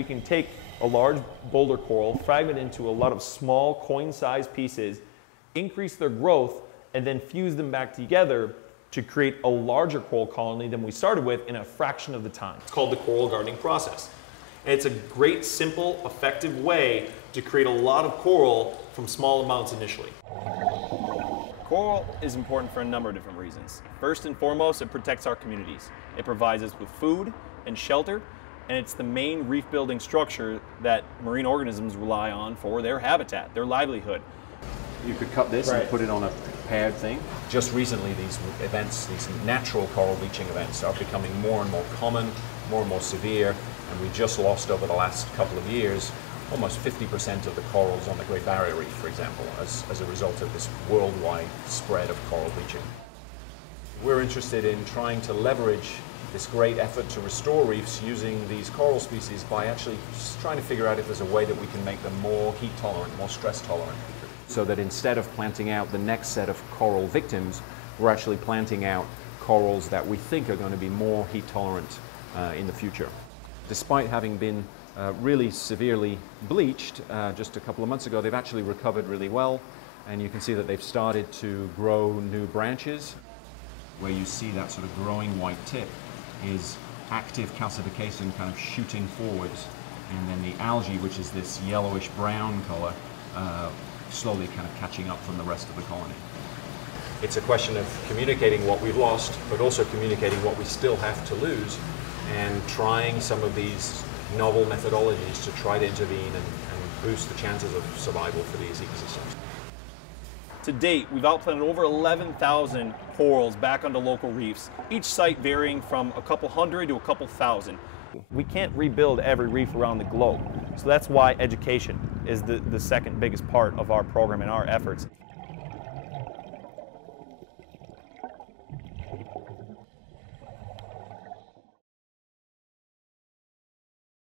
we can take a large boulder coral, fragment it into a lot of small coin-sized pieces, increase their growth, and then fuse them back together to create a larger coral colony than we started with in a fraction of the time. It's called the coral gardening process. And it's a great, simple, effective way to create a lot of coral from small amounts initially. Coral is important for a number of different reasons. First and foremost, it protects our communities. It provides us with food and shelter, and it's the main reef building structure that marine organisms rely on for their habitat, their livelihood. You could cut this and put it on a paired thing. Just recently, these events, these natural coral bleaching events, are becoming more and more common, more and more severe, and we just lost over the last couple of years almost 50% of the corals on the Great Barrier Reef, for example, as a result of this worldwide spread of coral bleaching. We're interested in trying to leverage this great effort to restore reefs using these coral species by actually just trying to figure out if there's a way that we can make them more heat tolerant, more stress tolerant. So that instead of planting out the next set of coral victims, we're actually planting out corals that we think are going to be more heat tolerant in the future. Despite having been really severely bleached just a couple of months ago, they've actually recovered really well, and you can see that they've started to grow new branches. Where you see that sort of growing white tip is active calcification kind of shooting forwards, and then the algae, which is this yellowish brown color, slowly kind of catching up from the rest of the colony. It's a question of communicating what we've lost, but also communicating what we still have to lose, and trying some of these novel methodologies to try to intervene and boost the chances of survival for these ecosystems. To date, we've outplanted over 11,000 corals back onto local reefs, each site varying from a couple hundred to a couple thousand. We can't rebuild every reef around the globe, so that's why education is the second biggest part of our program and our efforts.